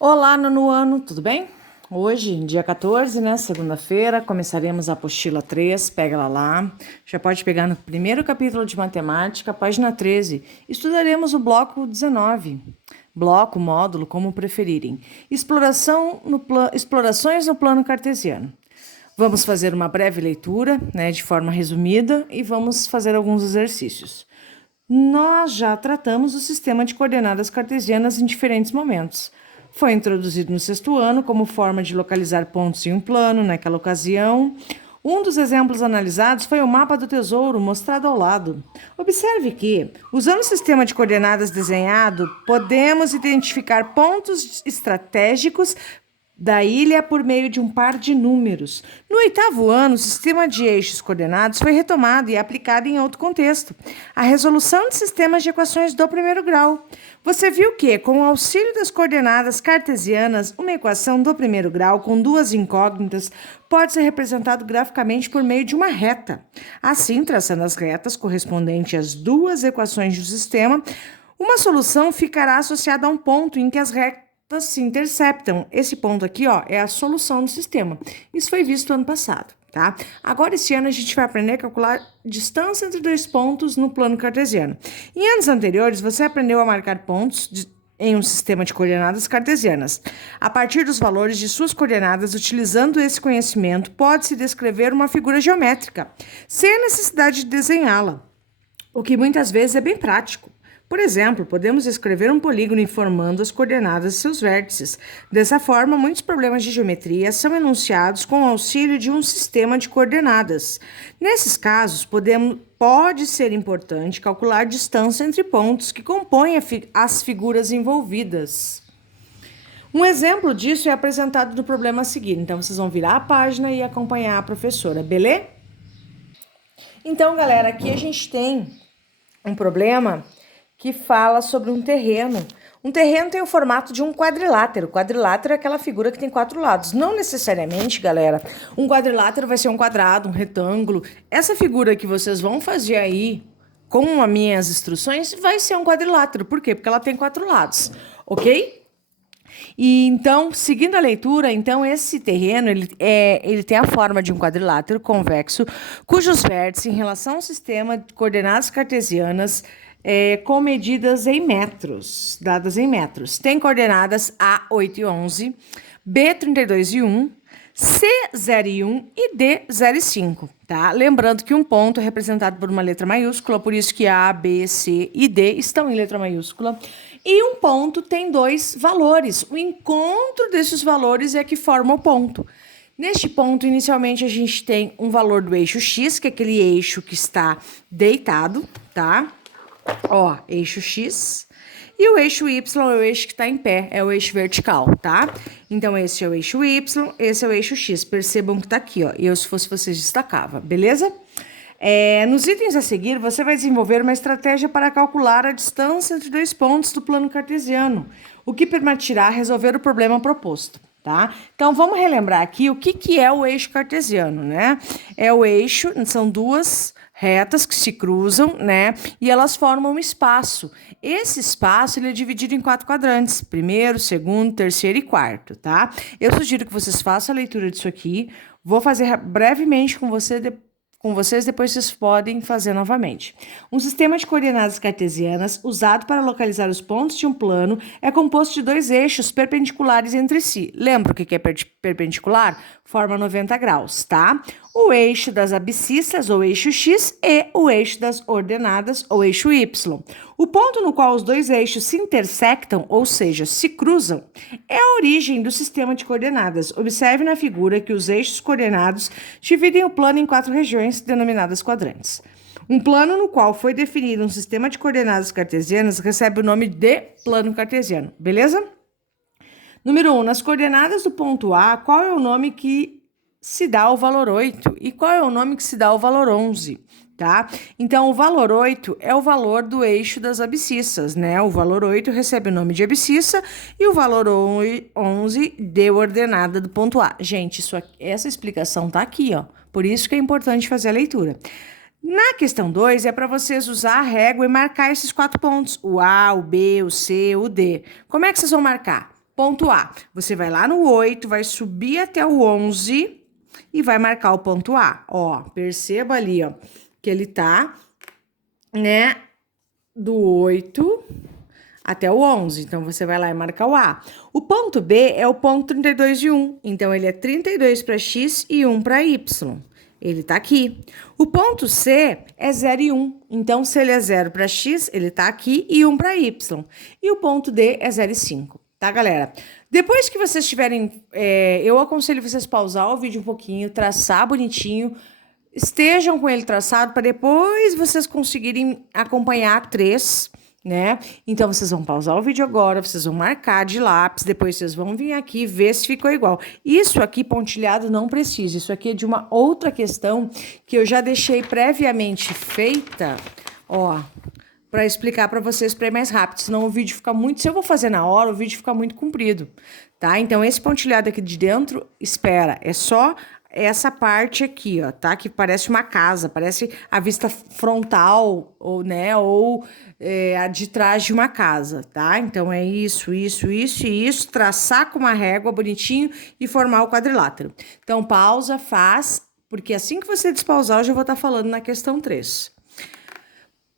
Olá, nono ano, tudo bem? Hoje, dia 14, né, segunda-feira, começaremos a apostila 3, pega ela lá. Já pode pegar no primeiro capítulo de matemática, página 13. Estudaremos o bloco 19. Bloco, módulo, como preferirem. Explorações no plano cartesiano. Vamos fazer uma breve leitura, né, de forma resumida, e vamos fazer alguns exercícios. Nós já tratamos o sistema de coordenadas cartesianas em diferentes momentos. Foi introduzido no sexto ano como forma de localizar pontos em um plano. Naquela ocasião, um dos exemplos analisados foi o mapa do tesouro mostrado ao lado. Observe que, usando o sistema de coordenadas desenhado, podemos identificar pontos estratégicos da ilha por meio de um par de números. No oitavo ano, o sistema de eixos coordenados foi retomado e aplicado em outro contexto, a resolução de sistemas de equações do primeiro grau. Você viu que, com o auxílio das coordenadas cartesianas, uma equação do primeiro grau com duas incógnitas pode ser representada graficamente por meio de uma reta. Assim, traçando as retas correspondentes às duas equações do sistema, uma solução ficará associada a um ponto em que as retas se interceptam. Esse ponto aqui, ó, é a solução do sistema. Isso foi visto ano passado, tá? Agora, esse ano, a gente vai aprender a calcular distância entre dois pontos no plano cartesiano. Em anos anteriores, você aprendeu a marcar pontos em um sistema de coordenadas cartesianas. A partir dos valores de suas coordenadas, utilizando esse conhecimento, pode-se descrever uma figura geométrica, sem a necessidade de desenhá-la, o que muitas vezes é bem prático. Por exemplo, podemos escrever um polígono informando as coordenadas de seus vértices. Dessa forma, muitos problemas de geometria são enunciados com o auxílio de um sistema de coordenadas. Nesses casos, pode ser importante calcular a distância entre pontos que compõem as figuras envolvidas. Um exemplo disso é apresentado no problema a seguir. Então, vocês vão virar a página e acompanhar a professora, beleza? Então, galera, aqui a gente tem um problema que fala sobre um terreno. Um terreno tem o formato de um quadrilátero. O quadrilátero é aquela figura que tem quatro lados. Não necessariamente, galera, um quadrilátero vai ser um quadrado, um retângulo. Essa figura que vocês vão fazer aí, com as minhas instruções, vai ser um quadrilátero. Por quê? Porque ela tem quatro lados, ok? E então, seguindo a leitura, então esse terreno ele tem a forma de um quadrilátero convexo, cujos vértices, em relação ao sistema de coordenadas cartesianas, com medidas em metros, dadas em metros. Tem coordenadas A, 8 e 11, B, 32 e 1, C, 0 e 1 e D, 0 e 5, tá? Lembrando que um ponto é representado por uma letra maiúscula, por isso que A, B, C e D estão em letra maiúscula. E um ponto tem dois valores. O encontro desses valores é que forma o ponto. Neste ponto, inicialmente, a gente tem um valor do eixo X, que é aquele eixo que está deitado, tá? Ó, eixo X. E o eixo Y é o eixo que está em pé, é o eixo vertical, tá? Então, esse é o eixo Y, esse é o eixo X. Percebam que tá aqui, ó. Eu, se fosse vocês, destacava, beleza? Nos itens a seguir, você vai desenvolver uma estratégia para calcular a distância entre dois pontos do plano cartesiano, o que permitirá resolver o problema proposto, tá? Então, vamos relembrar aqui o que é o eixo cartesiano, né? É o eixo, são duas retas que se cruzam, né? E elas formam um espaço. Esse espaço ele é dividido em quatro quadrantes: primeiro, segundo, terceiro e quarto, tá? Eu sugiro que vocês façam a leitura disso aqui. Vou fazer brevemente com vocês, depois vocês podem fazer novamente. Um sistema de coordenadas cartesianas usado para localizar os pontos de um plano é composto de dois eixos perpendiculares entre si. Lembra o que é perpendicular? Forma 90 graus, tá? O eixo das abscissas, ou eixo X, e o eixo das ordenadas, ou eixo Y. O ponto no qual os dois eixos se intersectam, ou seja, se cruzam, é a origem do sistema de coordenadas. Observe na figura que os eixos coordenados dividem o plano em quatro regiões, denominadas quadrantes. Um plano no qual foi definido um sistema de coordenadas cartesianas recebe o nome de plano cartesiano, beleza? Número 1. Nas coordenadas do ponto A, qual é o nome que se dá ao valor 8 e qual é o nome que se dá ao valor 11, tá? Então, o valor 8 é o valor do eixo das abscissas, né? O valor 8 recebe o nome de abscissa e o valor 11 de ordenada do ponto A. Gente, essa explicação tá aqui, ó. Por isso que é importante fazer a leitura. Na questão 2, é para vocês usar a régua e marcar esses quatro pontos: o A, o B, o C, o D. Como é que vocês vão marcar? Ponto A, você vai lá no 8, vai subir até o 11 e vai marcar o ponto A. Ó, perceba ali, ó, que ele tá, né, do 8 até o 11. Então, você vai lá e marca o A. O ponto B é o ponto 32 e 1. Então, ele é 32 para X e 1 para Y. Ele tá aqui. O ponto C é 0 e 1. Então, se ele é 0 para X, ele tá aqui e 1 para Y. E o ponto D é 0 e 5. Tá, galera? Depois que vocês tiverem... eu aconselho vocês pausar o vídeo um pouquinho, traçar bonitinho, estejam com ele traçado para depois vocês conseguirem acompanhar 3, né? Então, vocês vão pausar o vídeo agora, vocês vão marcar de lápis, depois vocês vão vir aqui ver se ficou igual. Isso aqui, pontilhado, não precisa. Isso aqui é de uma outra questão que eu já deixei previamente feita, ó, para explicar para vocês para ir mais rápido, senão o vídeo fica muito... Se eu vou fazer na hora, o vídeo fica muito comprido, tá? Então, esse pontilhado aqui de dentro, espera, é só essa parte aqui, ó, tá? Que parece uma casa, parece a vista frontal, ou, né, ou a de trás de uma casa, tá? Então, é isso, isso, isso e isso, traçar com uma régua bonitinho e formar o quadrilátero. Então, pausa, faz, porque assim que você despausar, eu já vou estar falando na questão 3.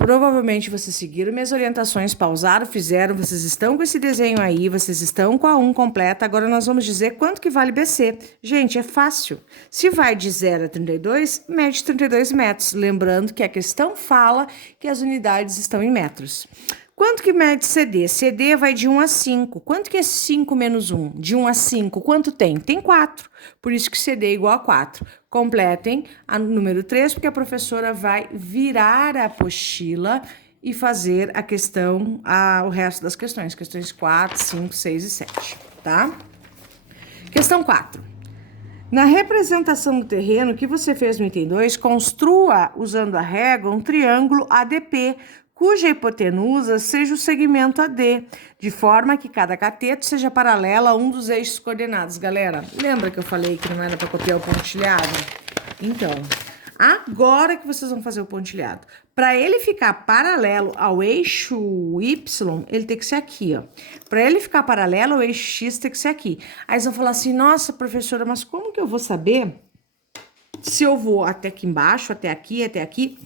Provavelmente vocês seguiram minhas orientações, pausaram, fizeram, vocês estão com esse desenho aí, vocês estão com a 1 completa, agora nós vamos dizer quanto que vale BC. Gente, é fácil. Se vai de 0 a 32, mede 32 metros. Lembrando que a questão fala que as unidades estão em metros. Quanto que mede CD? CD vai de 1 a 5. Quanto que é 5 menos 1? De 1 a 5, quanto tem? Tem 4. Por isso que CD é igual a 4. Completem a número 3, porque a professora vai virar a apostila e fazer a questão, o resto das questões. Questões 4, 5, 6 e 7, tá? Questão 4. Na representação do terreno que você fez no item 2, construa, usando a régua, um triângulo ADP, cuja hipotenusa seja o segmento AD, de forma que cada cateto seja paralela a um dos eixos coordenados. Galera, lembra que eu falei que não era para copiar o pontilhado? Então, agora que vocês vão fazer o pontilhado, para ele ficar paralelo ao eixo Y, ele tem que ser aqui, ó. Para ele ficar paralelo ao eixo X, tem que ser aqui. Aí vocês vão falar assim, nossa, professora, mas como que eu vou saber se eu vou até aqui embaixo, até aqui, até aqui?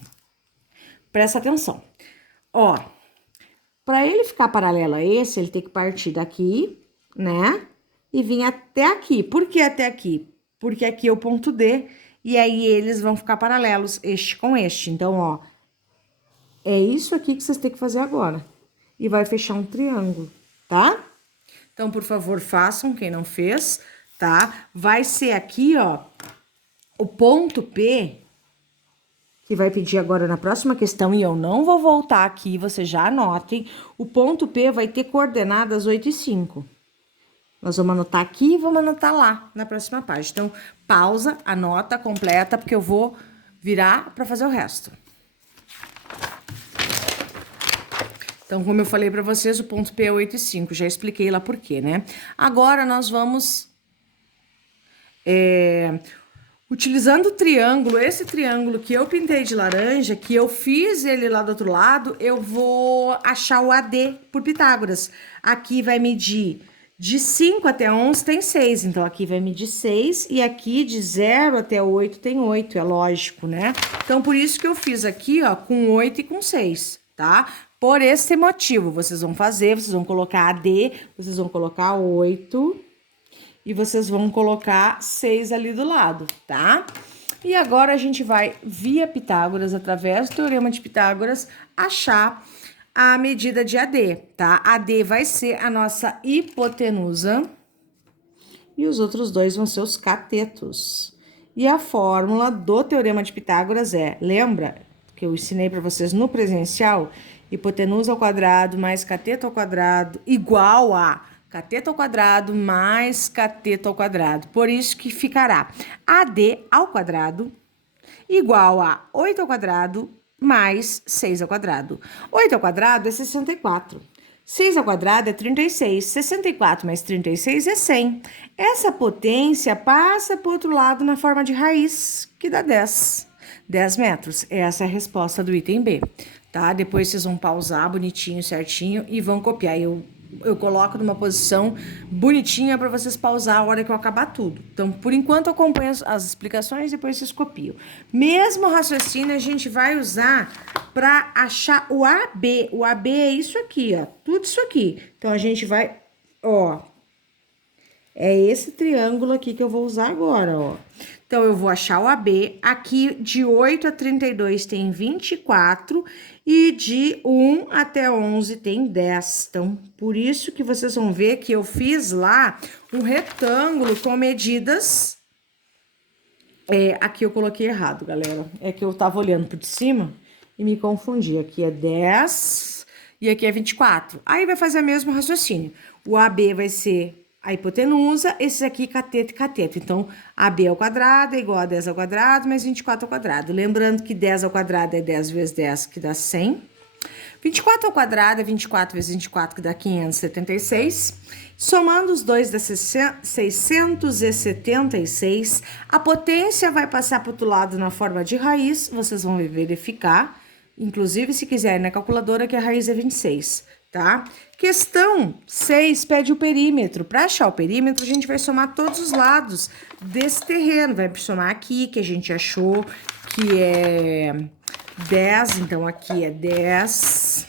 Presta atenção. Ó, para ele ficar paralelo a esse, ele tem que partir daqui, né? E vir até aqui. Por que até aqui? Porque aqui é o ponto D, e aí eles vão ficar paralelos, este com este. Então, ó, é isso aqui que vocês têm que fazer agora. E vai fechar um triângulo, tá? Então, por favor, façam, quem não fez, tá? Vai ser aqui, ó, o ponto P, que vai pedir agora na próxima questão, e eu não vou voltar aqui, vocês já anotem. O ponto P vai ter coordenadas 8 e 5. Nós vamos anotar aqui e vamos anotar lá, na próxima página. Então, pausa, anota, completa, porque eu vou virar para fazer o resto. Então, como eu falei para vocês, o ponto P é 8 e 5, já expliquei lá por quê, né? Agora, nós vamos... utilizando o triângulo, esse triângulo que eu pintei de laranja, que eu fiz ele lá do outro lado, eu vou achar o AD por Pitágoras. Aqui vai medir de 5 até 11 tem 6, então aqui vai medir 6 e aqui de 0 até 8 tem 8, é lógico, né? Então, por isso que eu fiz aqui, ó, com 8 e com 6, tá? Por esse motivo, vocês vão fazer, vocês vão colocar AD, vocês vão colocar 8... e vocês vão colocar 6 ali do lado, tá? E agora a gente vai, via Pitágoras, através do Teorema de Pitágoras, achar a medida de AD, tá? AD vai ser a nossa hipotenusa e os outros dois vão ser os catetos. E a fórmula do Teorema de Pitágoras é, lembra que eu ensinei para vocês no presencial? Hipotenusa ao quadrado mais cateto ao quadrado igual a cateto ao quadrado mais cateto ao quadrado. Por isso que ficará AD ao quadrado igual a 8 ao quadrado mais 6 ao quadrado. 8 ao quadrado é 64. 6 ao quadrado é 36. 64 mais 36 é 100. Essa potência passa para o outro lado na forma de raiz, que dá 10. 10 metros. Essa é a resposta do item B, tá? Depois vocês vão pausar bonitinho, certinho e vão copiar. Eu eu coloco numa posição bonitinha para vocês pausar a hora que eu acabar tudo. Então, por enquanto, eu acompanho as explicações, depois vocês copiam. Mesmo raciocínio a gente vai usar para achar o AB. O AB é isso aqui, ó, tudo isso aqui. Então, a gente vai, ó, é esse triângulo aqui que eu vou usar agora, ó. Então, eu vou achar o AB. Aqui, de 8 a 32 tem 24 e de 1 até 11 tem 10. Então, por isso que vocês vão ver que eu fiz lá um retângulo com medidas. Aqui eu coloquei errado, galera. É que eu tava olhando por cima e me confundi. Aqui é 10 e aqui é 24. Aí vai fazer o mesmo raciocínio. O AB vai ser a hipotenusa, esses aqui cateto e cateto. Então, AB ao quadrado é igual a 10 ao quadrado mais 24 ao quadrado. Lembrando que 10 ao quadrado é 10 vezes 10, que dá 100. 24 ao quadrado é 24 vezes 24, que dá 576. Somando os dois dá 676. A potência vai passar para o outro lado na forma de raiz. Vocês vão verificar. Inclusive, se quiserem na calculadora, que a raiz é 26, tá? Questão 6 pede o perímetro. Para achar o perímetro, a gente vai somar todos os lados desse terreno. Vai somar aqui, que a gente achou que é 10, então aqui é 10.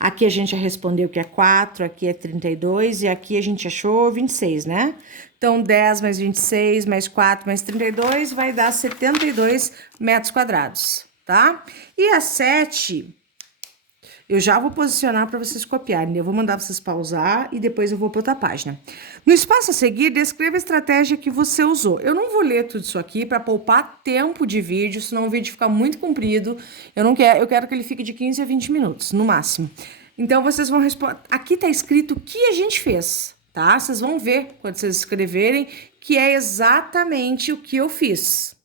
Aqui a gente já respondeu que é 4, aqui é 32 e aqui a gente achou 26, né? Então, 10 mais 26 mais 4 mais 32 vai dar 72 metros quadrados, tá? E a 7... eu já vou posicionar para vocês copiarem. Eu vou mandar vocês pausar e depois eu vou para outra página. No espaço a seguir, descreva a estratégia que você usou. Eu não vou ler tudo isso aqui para poupar tempo de vídeo, senão o vídeo fica muito comprido. Eu quero que ele fique de 15 a 20 minutos, no máximo. Então, vocês vão responder. Aqui tá escrito o que a gente fez, tá? Vocês vão ver quando vocês escreverem que é exatamente o que eu fiz.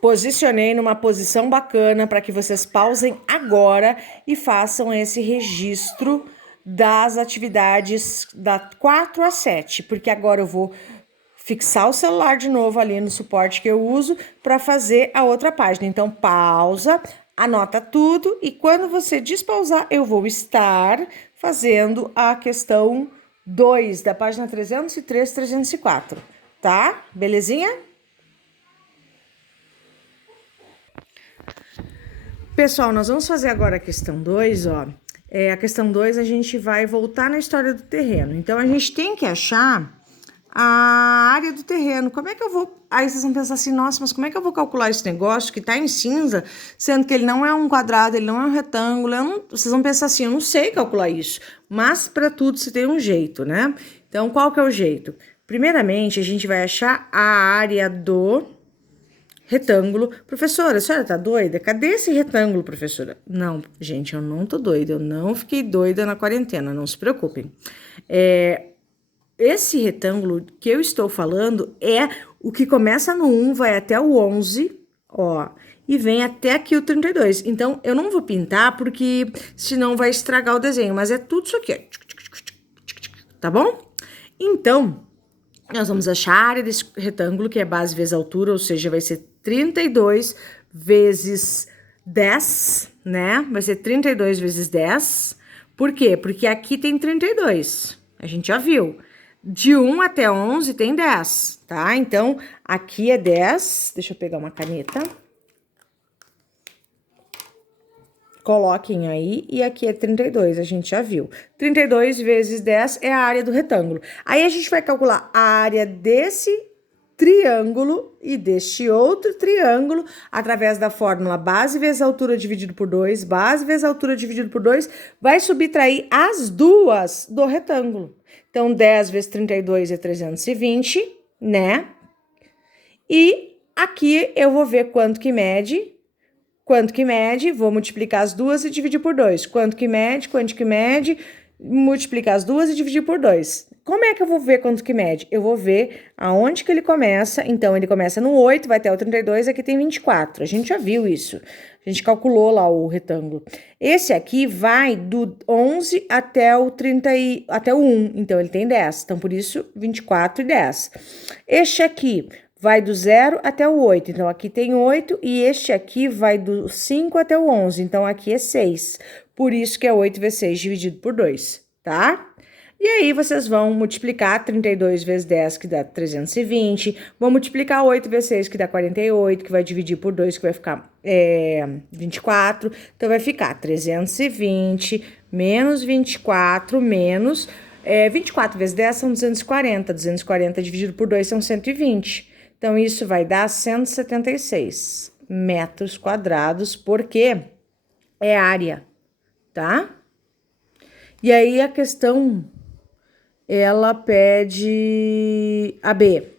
Posicionei numa posição bacana para que vocês pausem agora e façam esse registro das atividades da 4 a 7, porque agora eu vou fixar o celular de novo ali no suporte que eu uso para fazer a outra página. Então, pausa, anota tudo e quando você despausar, eu vou estar fazendo a questão 2 da página 303, 304, tá? Belezinha? Pessoal, nós vamos fazer agora a questão 2, ó. A questão 2 a gente vai voltar na história do terreno. Então, a gente tem que achar a área do terreno. Como é que eu vou... Aí vocês vão pensar assim, nossa, mas como é que eu vou calcular esse negócio que tá em cinza, sendo que ele não é um quadrado, ele não é um retângulo? Vocês vão pensar assim, eu não sei calcular isso. Mas para tudo se tem um jeito, né? Então, qual que é o jeito? Primeiramente, a gente vai achar a área do retângulo. Professora, a senhora tá doida? Cadê esse retângulo, professora? Não, gente, eu não tô doida. Eu não fiquei doida na quarentena, não se preocupem. Esse retângulo que eu estou falando é o que começa no 1, vai até o 11, ó, e vem até aqui o 32. Então, eu não vou pintar porque senão vai estragar o desenho, mas é tudo isso aqui, ó, tá bom? Então, nós vamos achar a área desse retângulo, que é base vezes altura, ou seja, vai ser 32 vezes 10, né? Vai ser 32 vezes 10. Por quê? Porque aqui tem 32, a gente já viu. De 1 até 11 tem 10, tá? Então, aqui é 10. Deixa eu pegar uma caneta. Coloquem aí, e aqui é 32, a gente já viu. 32 vezes 10 é a área do retângulo. Aí, a gente vai calcular a área desse triângulo e deste outro triângulo através da fórmula base vezes altura dividido por 2, base vezes altura dividido por 2, vai subtrair as duas do retângulo. Então, 10 vezes 32 é 320, né? E aqui eu vou ver quanto que mede. Quanto que mede, vou multiplicar as duas e dividir por 2. Quanto que mede, multiplicar as duas e dividir por 2. Como é que eu vou ver quanto que mede? Eu vou ver aonde que ele começa. Então, ele começa no 8, vai até o 32, aqui tem 24. A gente já viu isso. A gente calculou lá o retângulo. Esse aqui vai do 11 até o 1. Então, ele tem 10. Então, por isso, 24 e 10. Este aqui vai do 0 até o 8, então aqui tem 8, e este aqui vai do 5 até o 11, então aqui é 6. por isso que é 8 vezes 6 dividido por 2, tá? E aí, vocês vão multiplicar 32 vezes 10, que dá 320. Vão multiplicar 8 vezes 6, que dá 48, que vai dividir por 2, que vai ficar 24. Então, vai ficar 320 menos 24 menos... 24 vezes 10 são 240. 240 dividido por 2 são 120. Então, isso vai dar 176 metros quadrados, porque é área, tá? E aí, a questão... ela pede a B.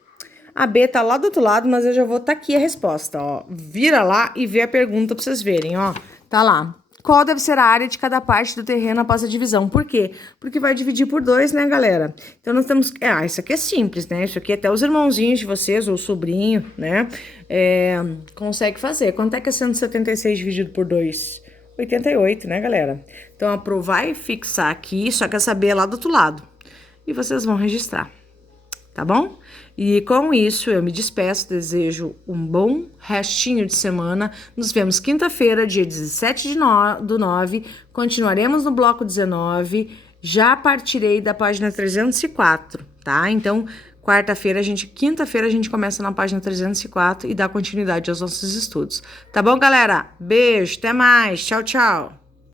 A B tá lá do outro lado, mas eu já vou tá aqui a resposta, ó. Vira lá e vê a pergunta pra vocês verem, ó. Tá lá. Qual deve ser a área de cada parte do terreno após a divisão? Por quê? Porque vai dividir por 2, né, galera? Então, nós temos... isso aqui é simples, né? Isso aqui até os irmãozinhos de vocês, ou o sobrinho, né? Consegue fazer. Quanto é que é 176 dividido por 2? 88, né, galera? Então, aprovar e fixar aqui, só quer saber lá do outro lado. E vocês vão registrar, tá bom? E com isso eu me despeço, desejo um bom restinho de semana. Nos vemos quinta-feira, dia 17/9. Continuaremos no bloco 19. Já partirei da página 304, tá? Então, quinta-feira a gente começa na página 304 e dá continuidade aos nossos estudos. Tá bom, galera? Beijo, até mais. Tchau, tchau.